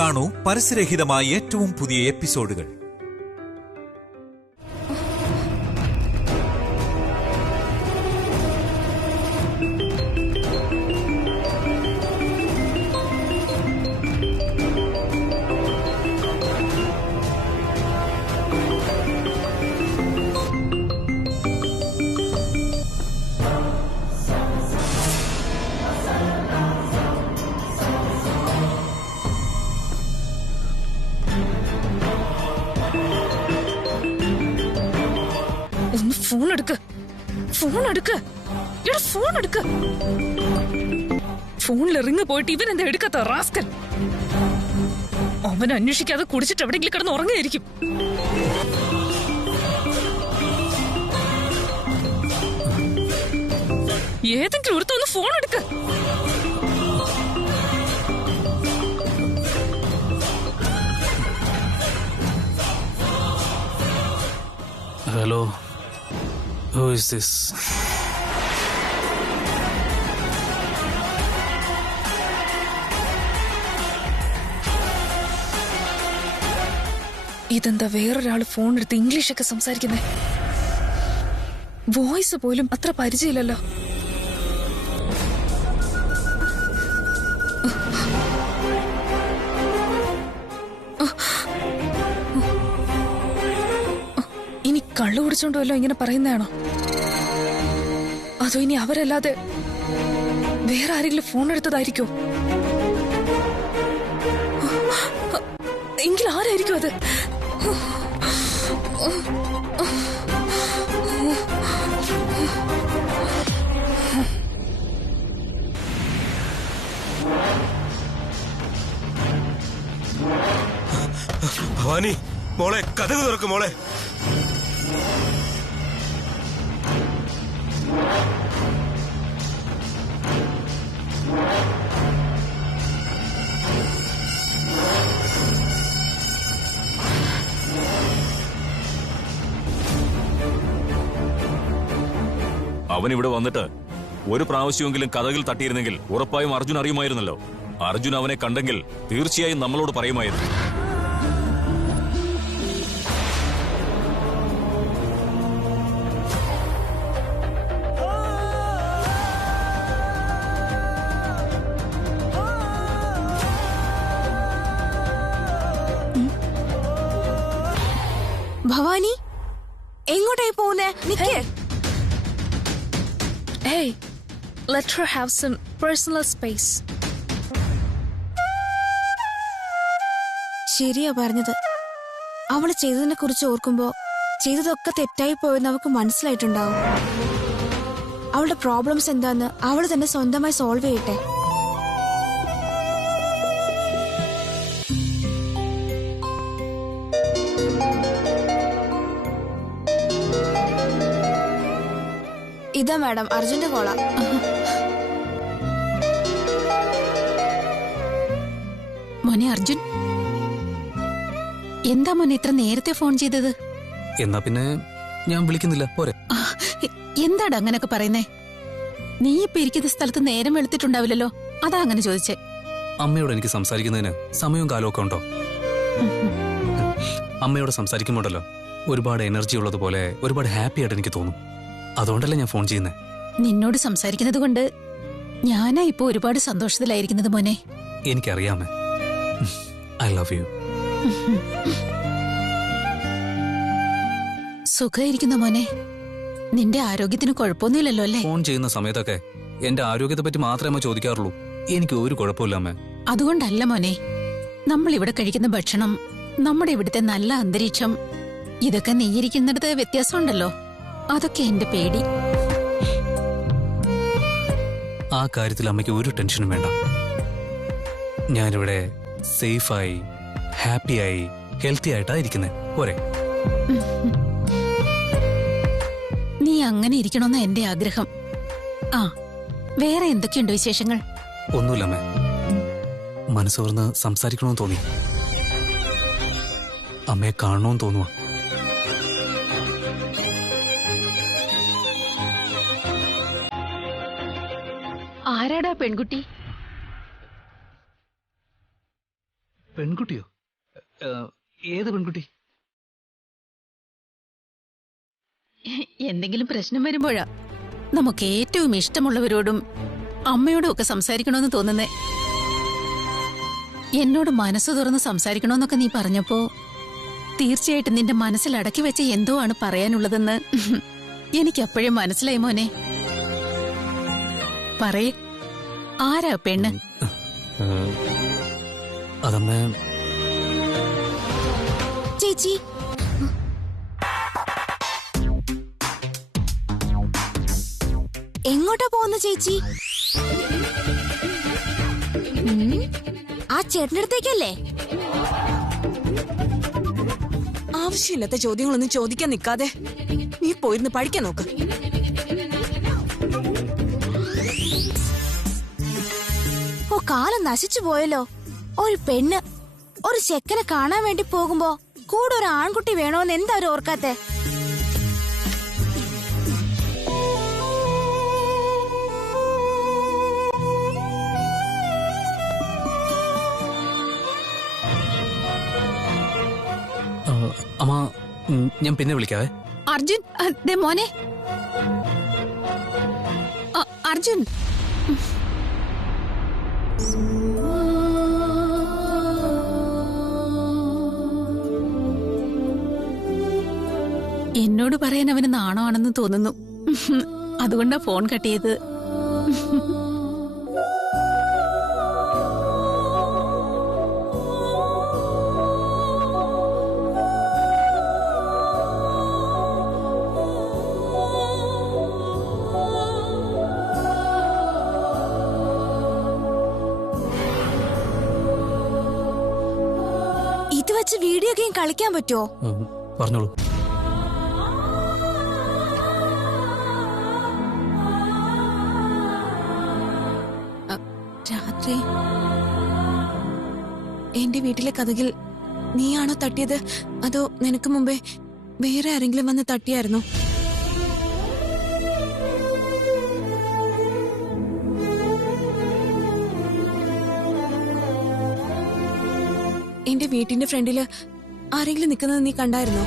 കാണൂ പരസ്യരഹിതമായ ഏറ്റവും പുതിയ എപ്പിസോഡുകൾ. ഫോണിൽ റിങ് പോയിട്ട് ഇവൻ എന്താ എടുക്കാത്ത റാസ്കൽ. അവൻ അന്വേഷിക്കാതെ കുടിച്ചിട്ട് എവിടെയെങ്കിലും കിടന്ന് ഉറങ്ങായിരിക്കും. ഏതെങ്കിലും ഒരുത്തൊന്ന് ഫോൺ എടുക്ക. Hello, who is this? ഇതെന്താ വേറൊരാള് ഫോൺ എടുത്ത് ഇംഗ്ലീഷൊക്കെ സംസാരിക്കുന്നേ? വോയിസ് പോലും അത്ര പരിചയമില്ലല്ലോ. ഇനി കള്ളു കുടിച്ചോണ്ടല്ലോ ഇങ്ങനെ പറയുന്നതാണോ? അതോ ഇനി അവരല്ലാതെ വേറെ ആരെങ്കിലും ഫോൺ എടുത്തതായിരിക്കോ? എങ്കിൽ ആരായിരിക്കും അത്? ഭവാനി മോളെ, കഥക് തുറക്കും മോളെ. അവൻ ഇവിടെ വന്നിട്ട് ഒരു പ്രാവശ്യമെങ്കിലും കഥകിൽ തട്ടിയിരുന്നെങ്കിൽ ഉറപ്പായും അർജുൻ അറിയുമായിരുന്നല്ലോ. അർജുൻ അവനെ കണ്ടെങ്കിൽ തീർച്ചയായും നമ്മളോട് പറയുമായിരുന്നു. ഭവാനി, എങ്ങോട്ടായി പോകുന്നേ? നിക്ക്. Hey, let her have some personal space. ശരിയാ പറഞ്ഞത്. അവള് ചെയ്തതിനെ കുറിച്ച് ഓർക്കുമ്പോ ചെയ്തതൊക്കെ തെറ്റായി പോയെന്ന് അവൾക്ക് മനസ്സിലായിട്ടുണ്ടാവും. അവളുടെ പ്രോബ്ലംസ് എന്താന്ന് അവള് തന്നെ സ്വന്തമായി സോൾവ് ചെയ്യട്ടെ. ഇതാ മാഡം, അർജുന്റെ കോളാ. മോനെ അർജുൻ, എന്താ മോനെ ഇത്ര നേരത്തെ ഫോൺ ചെയ്തത്? എന്നാ പിന്നെ ഞാൻ വിളിക്കുന്നില്ല, പോരെ? എന്താടാ അങ്ങനൊക്കെ പറയുന്നേ? നീ ഇപ്പൊ ഇരിക്കുന്ന സ്ഥലത്ത് നേരം വെളുത്തിട്ടുണ്ടാവില്ലല്ലോ, അതാ അങ്ങനെ ചോദിച്ചേ. അമ്മയോട് എനിക്ക് സംസാരിക്കുന്നതിന് സമയവും കാലവും ഒക്കെ ഉണ്ടോ? അമ്മയോട് സംസാരിക്കുമ്പോണ്ടല്ലോ ഒരുപാട് എനർജി ഉള്ളതുപോലെ ഒരുപാട് ഹാപ്പി ആയിട്ട് എനിക്ക് തോന്നും. അതുകൊണ്ടല്ലേ ഞാൻ ഫോൺ ചെയ്യുന്നേ. നിന്നോട് സംസാരിക്കുന്നത് കൊണ്ട് ഞാനാ ഇപ്പൊ ഒരുപാട് സന്തോഷത്തിലായിരിക്കുന്നത് മോനെ. എനിക്കറിയാമേ. I love you. സുഖമായിരിക്കുന്ന മോനെ? നിന്റെ ആരോഗ്യത്തിന് കുഴപ്പമൊന്നുമില്ലല്ലോ അല്ലേ? ഫോൺ ചെയ്യുന്ന സമയത്തൊക്കെ എന്റെ ആരോഗ്യത്തെ പറ്റി മാത്രമേ അമ്മ ചോദിക്കാറുള്ളൂ. എനിക്ക് ഒരു കുഴപ്പമില്ല അമ്മേ. അതുകൊണ്ടല്ല മോനെ, നമ്മൾ ഇവിടെ കഴിക്കുന്ന ഭക്ഷണം, നമ്മുടെ ഇവിടുത്തെ നല്ല അന്തരീക്ഷം, ഇതൊക്കെ നീയിരിക്കുന്നിടത്ത് വ്യത്യാസമുണ്ടല്ലോ. അതൊക്കെ എന്റെ പേടി. ആ കാര്യത്തിൽ അമ്മയ്ക്ക് ഒരു ടെൻഷനും വേണ്ട. ഞാനിവിടെ സേഫായി, ഹാപ്പിയായി, ഹെൽത്തി ആയിട്ടാ ഇരിക്കുന്നേ, പോരെ? നീ അങ്ങനെ ഇരിക്കണമെന്ന എന്റെ ആഗ്രഹം. ആ, വേറെ എന്തൊക്കെയുണ്ട് വിശേഷങ്ങൾ? ഒന്നുമില്ലമ്മേ, മനസ്സോർന്ന് സംസാരിക്കണമെന്ന് തോന്നി. അമ്മയെ കാണണമെന്ന് തോന്നുക. ആരാടാ പെൺകുട്ടി? പെൺകുട്ടിയോ? ഏത് പെൺകുട്ടി? എന്തെങ്കിലും പ്രശ്നം വരുമ്പോഴാ നമുക്ക് ഏറ്റവും ഇഷ്ടമുള്ളവരോടും അമ്മയോടും ഒക്കെ സംസാരിക്കണമെന്ന് തോന്നുന്നേ. എന്നോട് മനസ്സ് തുറന്ന് സംസാരിക്കണമെന്നൊക്കെ നീ പറഞ്ഞപ്പോ തീർച്ചയായിട്ടും നിന്റെ മനസ്സിൽ അടക്കി വെച്ച എന്തോ ആണ് പറയാനുള്ളതെന്ന് എനിക്കപ്പോഴേ മനസ്സിലായി മോനെ. പറയേ, ആരാ പെണ്ണ്? അതമ്മ, ചേച്ചി, എങ്ങോട്ടാ പോകുന്ന ചേച്ചി? ആ ചേട്ടന്റെ അടുത്തേക്കല്ലേ? ആവശ്യമില്ലാത്ത ചോദ്യങ്ങളൊന്നും ചോദിക്കാൻ നിൽക്കാതെ നീ പോയിരുന്ന് പഠിക്കാൻ നോക്ക്. ഓ, കാലം നശിച്ചു പോയല്ലോ. ഒരു പെണ്ണ് ഒരു ചെക്കനെ കാണാൻ വേണ്ടി പോകുമ്പോ കൂടെ ഒരു ആൺകുട്ടി വേണോന്ന് എന്താ ഒരു ഓർക്കാത്തെ? അമ്മ, ഞാൻ പിന്നെ വിളിക്കാവേ. അർജുൻ, ദേ മോനെ. അർജുൻ, എന്നോട് പറയാൻ അവന് നാണമാണെന്ന് തോന്നുന്നു. അതുകൊണ്ടാ ഫോൺ കട്ട് ചെയ്തത്. ഇത് വെച്ച് വീഡിയോ ഗെയിം കളിക്കാൻ പറ്റുമോ? പറഞ്ഞോളൂ. രാത്രി എന്റെ വീട്ടിലെ കഥകിൽ നീയാണോ തട്ടിയത്, അതോ നിനക്ക് മുമ്പേ വേറെ ആരെങ്കിലും വന്ന് തട്ടിയായിരുന്നോ? എന്റെ വീട്ടിന്റെ ഫ്രണ്ടില് ആരെങ്കിലും നിൽക്കുന്നത് നീ കണ്ടായിരുന്നോ?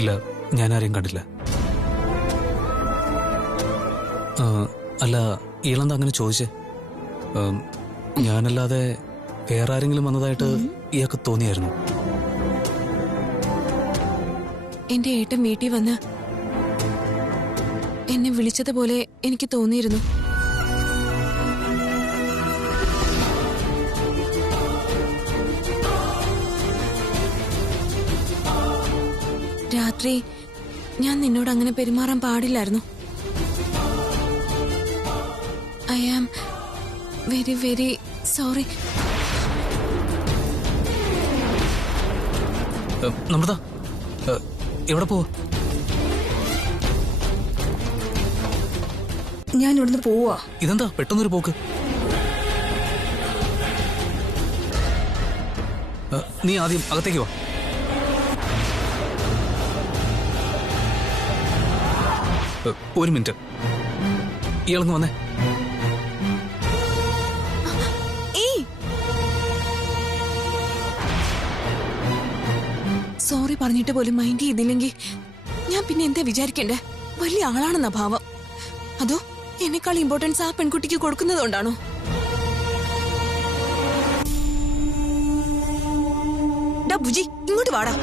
ഇല്ല, ഞാൻ ആരെയും കണ്ടില്ല. അല്ല, ഇളന്താ അങ്ങനെ ചോദിച്ചേ? ഞാനല്ലാതെ വേറെ ആരെങ്കിലും വന്നതായിട്ട് ഇയാൾക്ക് തോന്നിയായിരുന്നു? എന്റെ ഏട്ടൻ വീട്ടിൽ വന്ന് എന്നെ വിളിച്ചതുപോലെ എനിക്ക് തോന്നിയിരുന്നു. രാത്രി ഞാൻ നിന്നോട് അങ്ങനെ പെരുമാറാൻ പാടില്ലായിരുന്നു. I am very very sorry. Namrata, എവിടെ പോവാ? ഞാൻ ഇവിടുന്ന് പോവാ. ഇതെന്താ പെട്ടെന്നൊരു പോക്ക്? നീ ആദ്യം അകത്തേക്ക് വാ. ഒരു മിനിറ്റ്, ഇയാളങ്ങ് വന്നേ. സോറി പറഞ്ഞിട്ട് പോലും മൈൻഡ് ചെയ്തില്ലെങ്കിൽ ഞാൻ പിന്നെ എന്താ വിചാരിക്കണ്ടേ? വലിയ ആളാണെന്ന ഭാവം. അതോ എന്നെക്കാൾ ഇമ്പോർട്ടൻസ് ആ പെൺകുട്ടിക്ക് കൊടുക്കുന്നതുകൊണ്ടാണോ? ഡാ ബുജി, ഇങ്ങോട്ട് വാടാ.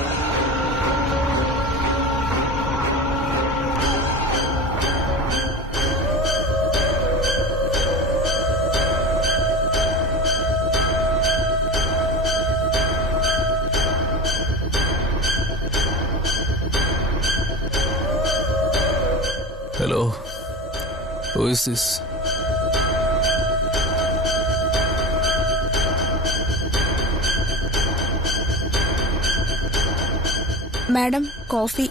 Hello, who is this? Madam, coffee.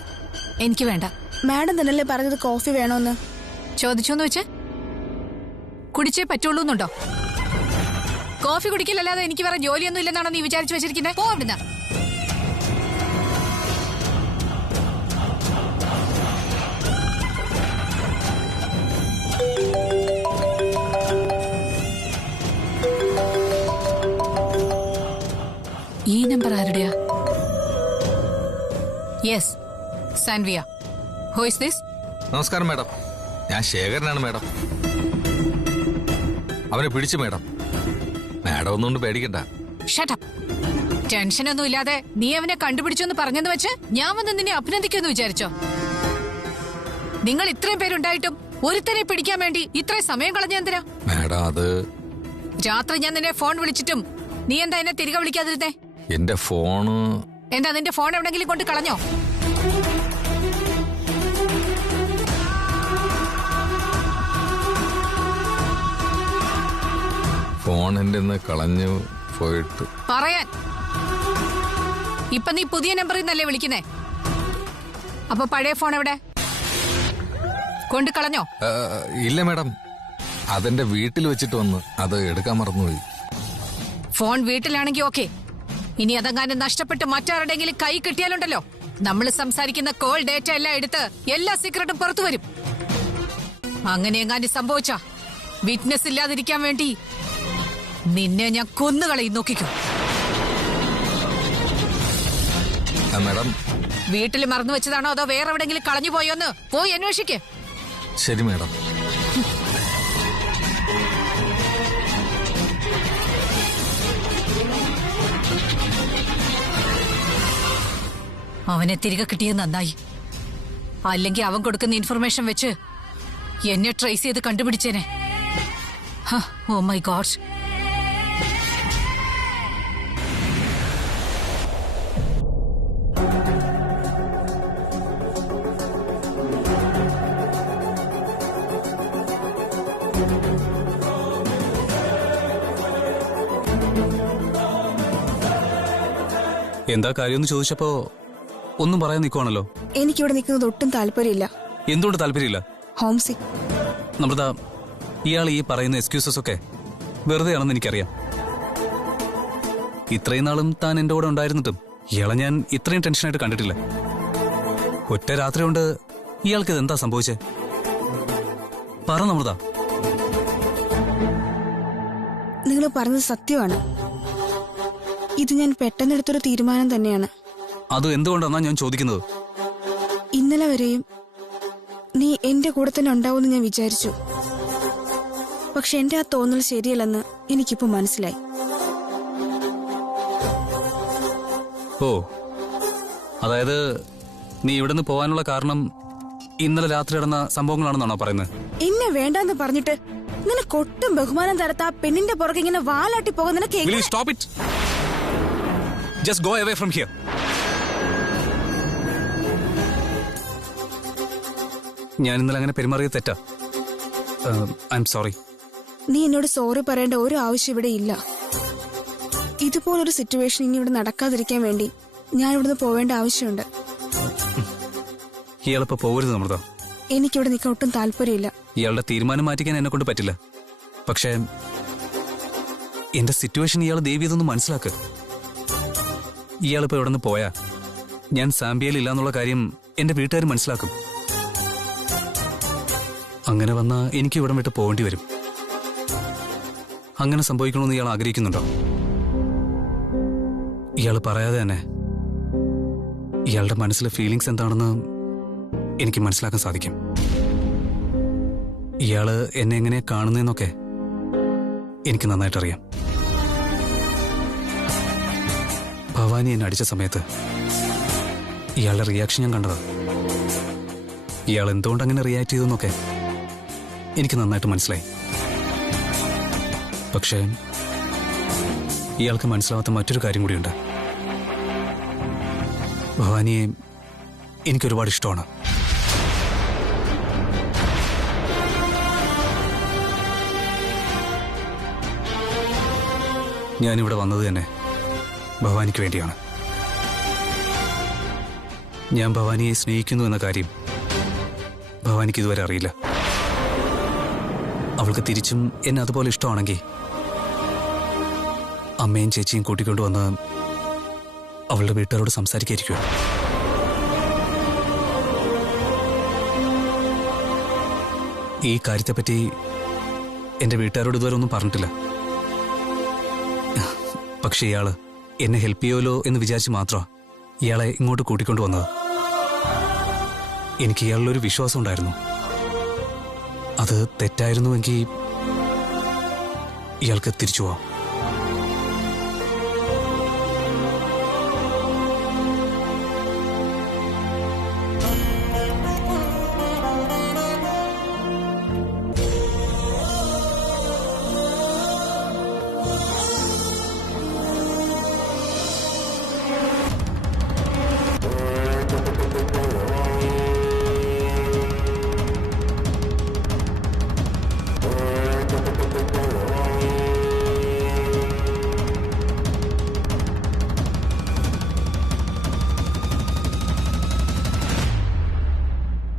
എനിക്ക് വേണ്ട. മാഡം തന്നെയല്ലേ പറഞ്ഞത് കോഫി വേണോന്ന്? ചോദിച്ചോന്ന് വെച്ച് കുടിച്ചേ പറ്റുള്ളൂന്നുണ്ടോ? കോഫി കുടിക്കില്ലല്ലാതെ എനിക്ക് വേറെ ജോലിയൊന്നും ഇല്ലെന്നാണോ നീ വിചാരിച്ചു വെച്ചിരിക്കുന്നത്? പോ അവിടുന്ന്. ഈ നമ്പർ ആരുടെയാ? Yes, Sanviya. Who is this? നമസ്കാരം മാഡം, ഞാൻ ശേഖരനാണ് മാഡം. അവനെ പിടിച്ചു മാഡം. മാഡം ഒന്നുകൊണ്ട് പേടിക്കണ്ട. Shut up. ടെൻഷനൊന്നും ഇല്ലാതെ നീ അവനെ കണ്ടുപിടിച്ചെന്ന് പറഞ്ഞെന്ന് വെച്ച് ഞാൻ വന്ന് നിന്നെ അഭിനന്ദിക്കുമെന്ന് വിചാരിച്ചോ? നിങ്ങൾ ഇത്രയും പേരുണ്ടായിട്ടും ഒരുത്തനെ പിടിക്കാൻ വേണ്ടി ഇത്രയും സമയം കളഞ്ഞെന്തിനാ? മാഡം അത് രാത്രി ഞാൻ നിന്നെ ഫോൺ വിളിച്ചിട്ടും നീ എന്താ എന്നെ തിരികെ വിളിക്കാതിരുന്നേ? എന്റെ ഫോണ് എന്താ നിന്റെ ഫോൺ എവിടെങ്കിലും കൊണ്ട് കളഞ്ഞോ? ഫോൺ എന്റെ കളഞ്ഞു പോയിട്ട്. പറയാൻ ഇപ്പൊ നീ പുതിയ നമ്പറിൽ നിന്നല്ലേ വിളിക്കുന്നേ? അപ്പൊ പഴയ ഫോൺ എവിടെ? കൊണ്ട് കളഞ്ഞോ? ഇല്ല മാഡം, അതെന്റെ വീട്ടിൽ വെച്ചിട്ട് വന്ന് അത് എടുക്കാൻ മറന്നുപോയി. ഫോൺ വീട്ടിലാണെങ്കിൽ ഓക്കെ. ഇനി അതെങ്ങാനും നഷ്ടപ്പെട്ട് മറ്റാരുടെങ്കിലും കൈ കിട്ടിയാലുണ്ടല്ലോ, നമ്മൾ സംസാരിക്കുന്ന കോൾ ഡേറ്റ എല്ലാം എടുത്ത് എല്ലാ സീക്രട്ടും പുറത്തു വരും. അങ്ങനെ എങ്ങാനും സംഭവിച്ചാ വിറ്റ്നസ് ഇല്ലാതിരിക്കാൻ വേണ്ടി നിന്നെ ഞാൻ കൊന്നുകളയും. നോക്കിക്കോ. മാഡം, വീട്ടിൽ മറന്നു വെച്ചതാണോ അതോ വേറെ എവിടെങ്കിലും കളഞ്ഞു പോയോന്ന് പോയി അന്വേഷിക്കേ. ശരി മാഡം. അവനെ തിരികെ കിട്ടിയത് നന്നായി. അല്ലെങ്കിൽ അവൻ കൊടുക്കുന്ന ഇൻഫർമേഷൻ വെച്ച് എന്നെ ട്രേസ് ചെയ്ത് കണ്ടുപിടിച്ചേനെ. Oh my God. എന്താ കാര്യമെന്ന് ചോദിച്ചപ്പോ ഒന്നും പറയാൻ നിൽക്കുവാണല്ലോ. എനിക്കിവിടെ നിൽക്കുന്നത് ഒട്ടും താല്പര്യമില്ല. എന്തുകൊണ്ട് താല്പര്യമില്ല? ഹോം സിക്ക്. നമ്രത, ഇയാൾ ഈ പറയുന്ന എക്സ്ക്യൂസസ് ഒക്കെ വെറുതെയാണെന്ന് എനിക്കറിയാം. ഇത്രയും നാളും താൻ എന്റെ കൂടെ ഉണ്ടായിരുന്നിട്ടും ഇയാളെ ഞാൻ ഇത്രയും ടെൻഷനായിട്ട് കണ്ടിട്ടില്ല. ഒറ്റ രാത്രി കൊണ്ട് ഇയാൾക്ക് ഇതെന്താ സംഭവിച്ചേ? പറ നമ്രത. നിങ്ങൾ പറഞ്ഞത് സത്യമാണ്. ഇത് ഞാൻ പെട്ടെന്നെടുത്തൊരു തീരുമാനം തന്നെയാണ്. അത് എന്തുകൊണ്ടാണെന്നാ ഞാൻ ചോദിക്കുന്നത്. ഇന്നലെ വരെയും നീ എന്റെ കൂടെ തന്നെ ഉണ്ടാവുമെന്ന് ഞാൻ വിചാരിച്ചു. പക്ഷെ എന്റെ ആ തോന്നൽ ശരിയല്ലെന്ന് എനിക്കിപ്പോ മനസ്സിലായി. ഓ, അതായത് നീ ഇവിടുന്ന് പോകാനുള്ള കാരണം ഇന്നലെ രാത്രി നടന്ന സംഭവങ്ങളാണെന്നാണോ പറയുന്നത്? എന്നെ വേണ്ടെന്ന് പറഞ്ഞിട്ട് നിനക്ക് ഒട്ടും ബഹുമാനം തരത്ത ആ പെണ്ണിന്റെ പുറകെ ഇങ്ങനെ വാലാട്ടി പോകാൻ നിനക്ക് Will you stop it? Just go away from here. ഞാൻ ഇന്നലെ അങ്ങനെ പെരുമാറിയത് തെറ്റാ. I am sorry. നീ എന്നോട് സോറി പറയേണ്ട ഒരു ആവശ്യം ഇവിടെ ഇല്ല. ഇതുപോലൊരു സിറ്റുവേഷൻ ഇനി ഇവിടെ നടക്കാതിരിക്കാൻ വേണ്ടി ഞാൻ ഇവിടുന്ന് പോവേണ്ട ആവശ്യമുണ്ട്. ഇയാളിപ്പോ പോകരുത് നമ്രത. എനിക്കിവിടെ നിൽക്കാൻ ഒട്ടും താല്പര്യമില്ല. ഇയാളുടെ തീരുമാനം മാറ്റിക്കാൻ എന്നെ കൊണ്ട് പറ്റില്ല. പക്ഷേ എന്റെ സിറ്റുവേഷൻ ഇയാൾ ദേവിയതൊന്ന് മനസ്സിലാക്ക്. ഇയാളിപ്പോ ഇവിടെ നിന്ന് പോയാ ഞാൻ സാമ്പിയയിൽ ഇല്ലാന്നുള്ള കാര്യം എന്റെ വീട്ടുകാർ മനസ്സിലാക്കും. അങ്ങനെ വന്നാ എനിക്ക് ഇവിടം വിട്ട് പോകേണ്ടി വരും. അങ്ങനെ സംഭവിക്കണമെന്ന് ഇയാൾ ആഗ്രഹിക്കുന്നുണ്ടോ? ഇയാൾ പറയാതെ തന്നെ ഇയാളുടെ മനസ്സിലെ ഫീലിങ്സ് എന്താണെന്ന് എനിക്ക് മനസ്സിലാക്കാൻ സാധിക്കും. ഇയാള് എന്നെ എങ്ങനെയാ കാണുന്നതെന്നൊക്കെ എനിക്ക് നന്നായിട്ടറിയാം. ഭവാനി എന്നെ അടിച്ച സമയത്ത് ഇയാളുടെ റിയാക്ഷൻ ഞാൻ കണ്ടതാ. ഇയാൾ എന്തുകൊണ്ട് അങ്ങനെ റിയാക്ട് ചെയ്തെന്നൊക്കെ എനിക്ക് നന്നായിട്ട് മനസ്സിലായി. പക്ഷേ ഇയാൾക്ക് മനസ്സിലാവാത്ത മറ്റൊരു കാര്യം കൂടിയുണ്ട്. ഭവാനിയെ എനിക്കൊരുപാട് ഇഷ്ടമാണ്. ഞാനിവിടെ വന്നത് തന്നെ ഭവാനിക്ക് വേണ്ടിയാണ്. ഞാൻ ഭവാനിയെ സ്നേഹിക്കുന്നു എന്ന കാര്യം ഭവാനിക്ക് ഇതുവരെ അറിയില്ല. അവൾക്ക് തിരിച്ചും എന്നെ അതുപോലെ ഇഷ്ടമാണെങ്കിൽ അമ്മയും ചേച്ചിയും കൂട്ടിക്കൊണ്ടുവന്ന് അവളുടെ വീട്ടുകാരോട് സംസാരിക്കാതിരിക്കുക. ഈ കാര്യത്തെപ്പറ്റി എന്റെ വീട്ടുകാരോട് ഇതുവരെ ഒന്നും പറഞ്ഞിട്ടില്ല. പക്ഷെ ഇയാള് എന്നെ ഹെൽപ്പ് ചെയ്യുമല്ലോ എന്ന് വിചാരിച്ച് മാത്രമാ ഇയാളെ ഇങ്ങോട്ട് കൂട്ടിക്കൊണ്ടു വന്നത്. എനിക്ക് ഇയാളിലൊരു വിശ്വാസം ഉണ്ടായിരുന്നു. അത് തെറ്റായിരുന്നുവെങ്കിൽ ഇയാൾക്ക് തിരിച്ചു പോവാം.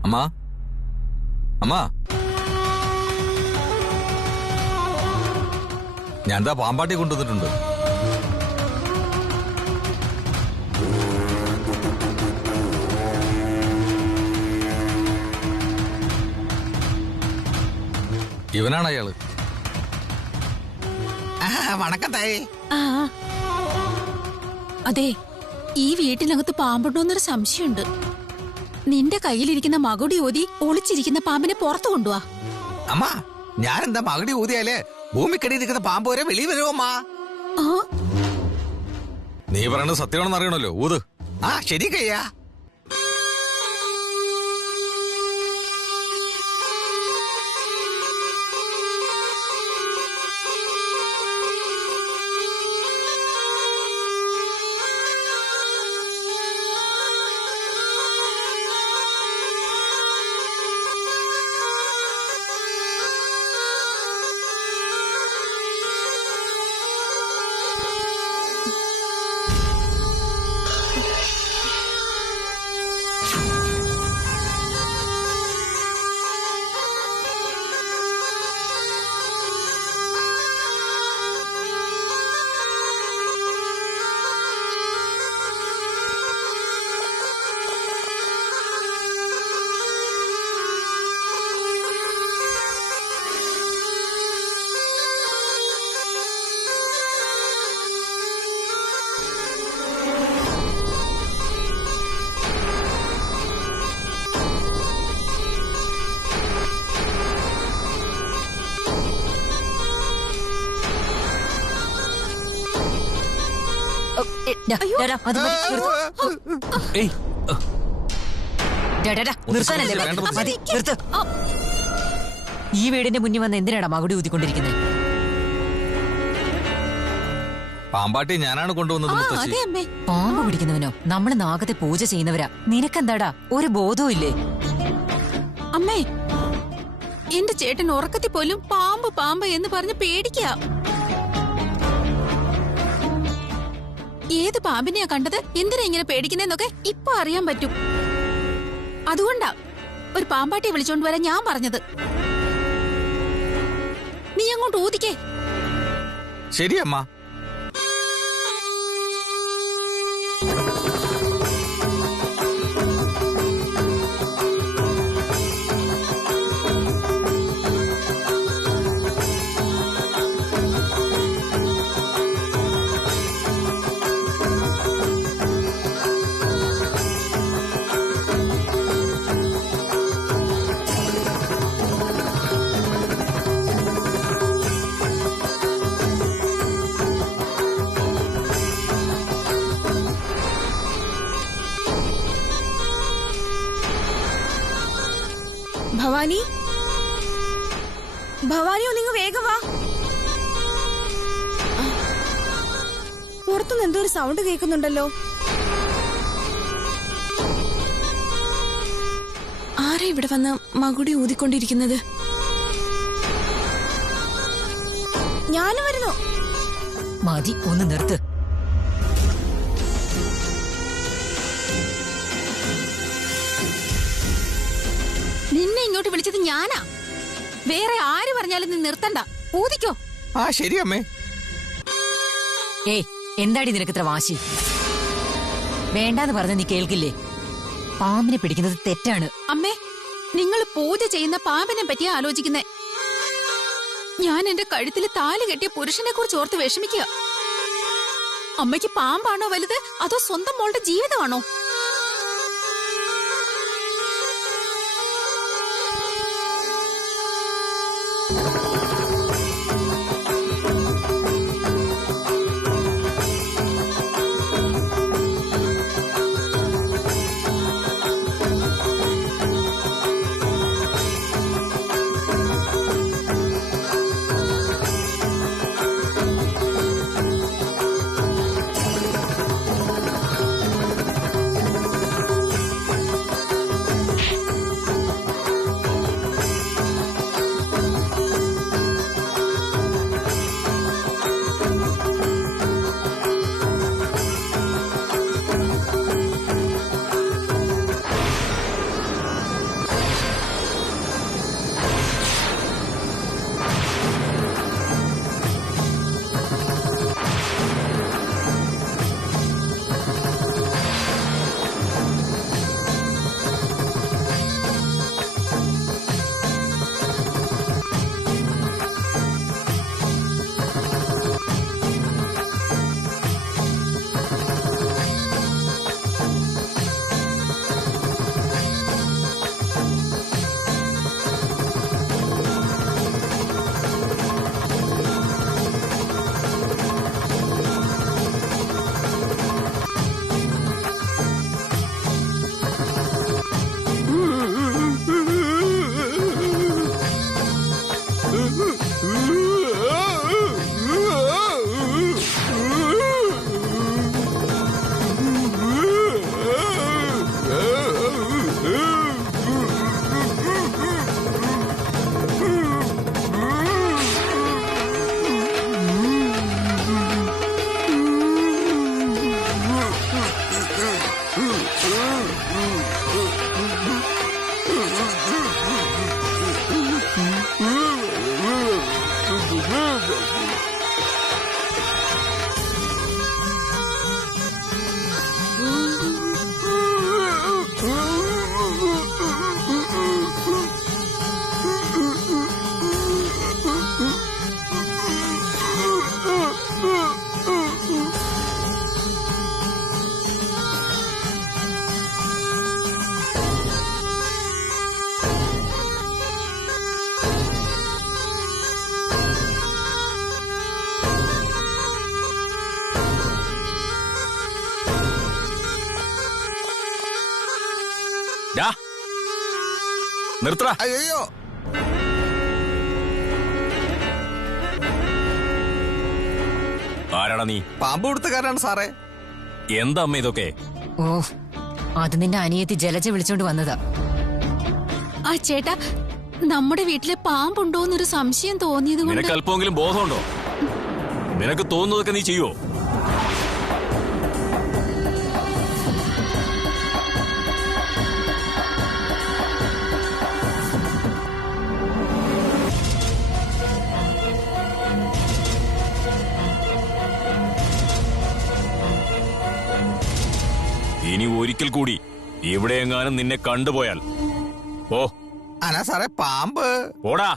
അമ്മാ, അമ്മാ, ഞാൻ എന്താ പാമ്പാട്ടി കൊണ്ടുവന്നിട്ടുണ്ട്. ഇവനാണ് അയാള്. വണക്കത്തായി. അതെ, ഈ വീട്ടിനകത്ത് പാമ്പുണ്ടോന്നൊരു സംശയമുണ്ട്. നിന്റെ കയ്യിലിരിക്കുന്ന മകുടി ഊതി ഒളിച്ചിരിക്കുന്ന പാമ്പിനെ പുറത്തു കൊണ്ടുവാ. അമ്മ, ഞാനെന്താ മകടി ഊതിയാല് ഭൂമിക്കടിയിരിക്കുന്ന പാമ്പ് വരെ വെളിയിൽ വരുമോ അമ്മ? നീ പറയണത് സത്യമാണെന്ന് അറിയണല്ലോ. ഊത്. ആ ശരി കയ്യാ. ഈ വീടിന്റെ മുന്നിൽ വന്ന് എന്തിനാടാ മകുടി ഊതിക്കൊണ്ടിരിക്കുന്നത്? പാമ്പാട്ടി ഞാനാണ് കൊണ്ടുവന്നത് മുത്തശ്ശി. പാമ്പ് പിടിക്കുന്നവനോ? നമ്മള് നാഗത്തെ പൂജ ചെയ്യുന്നവരാ. നിനക്കെന്താടാ ഒരു ബോധവും ഇല്ലേ? അമ്മേ, എന്റെ ചേട്ടൻ ഉറക്കത്തിൽ പോലും പാമ്പ് പാമ്പ് എന്ന് പറഞ്ഞ് പേടിക്കുക. ഏത് പാമ്പിനെയാ കണ്ടത്, എന്തിനാ ഇങ്ങനെ പേടിക്കുന്നതെന്നൊക്കെ ഇപ്പൊ അറിയാൻ പറ്റും. അതുകൊണ്ടാ ഒരു പാമ്പാട്ടിയെ വിളിച്ചോണ്ട് വരാൻ ഞാൻ പറഞ്ഞത്. നീ അങ്ങോട്ട് ഊതിക്കേ. ശരി അമ്മ. ഭവാനി, ഭവാനി ഒന്നിങ്ങ് വേഗം വാ. പുറത്തുനിന്ന് എന്തോ ഒരു സൗണ്ട് കേൾക്കുന്നുണ്ടല്ലോ. ആരാ ഇവിടെ വന്ന് മകുടി ഊതിക്കൊണ്ടിരിക്കുന്നത്? ഞാനും വരുന്നു. മതി, ഒന്ന് നിർത്ത്. നിന്നെ ഇങ്ങോട്ട് വിളിച്ചത് ഞാനാ. വേറെ ആര് പറഞ്ഞാലും നീ നിർത്തണ്ട, ഊതിക്കോ. ആ ശരി അമ്മേ. ഏയ്, എന്താടി നിനക്ക് ഇത്ര വാശി? വേണ്ടാന്ന് പറഞ്ഞ നീ കേൾക്കില്ലേ? പാമ്പിനെ പിടിക്കുന്നത് തെറ്റാണ്. അമ്മേ, നിങ്ങൾ പൂജ ചെയ്യുന്ന പാമ്പിനെ പറ്റിയാ ആലോചിക്കുന്നേ. ഞാൻ എന്റെ കഴുത്തിൽ താലി കെട്ടിയ പുരുഷനെ കുറിച്ച് ഓർത്ത് വിഷമിക്കുക. അമ്മയ്ക്ക് പാമ്പാണോ വലുത് അതോ സ്വന്തം മോളുടെ ജീവിതമാണോ? നിർത്തടാ. അയ്യോ, ആരാടാ നീ? പാമ്പ് കൊടുത്തുകാരാണ് സാറേ. എന്താ അമ്മ ഇതൊക്കെ? ഓ, അത് നിന്റെ അനിയത്തി ജലജ വിളിച്ചോണ്ട് വന്നതാ. ആ ചേട്ടാ, നമ്മുടെ വീട്ടിലെ പാമ്പുണ്ടോന്നൊരു സംശയം തോന്നിയത് കൊണ്ട്. നിനക്ക് അല്പമെങ്കിലും ബോധമുണ്ടോ? നിനക്ക് തോന്നുന്നതൊക്കെ നീ ചെയ്യുവോ? ഇനി ഒരിക്കൽ കൂടി ഇവിടെയെങ്ങാനും നിന്നെ കണ്ടുപോയാൽ ഓ അനാ സാറേ, പാമ്പ്. ഓടാ.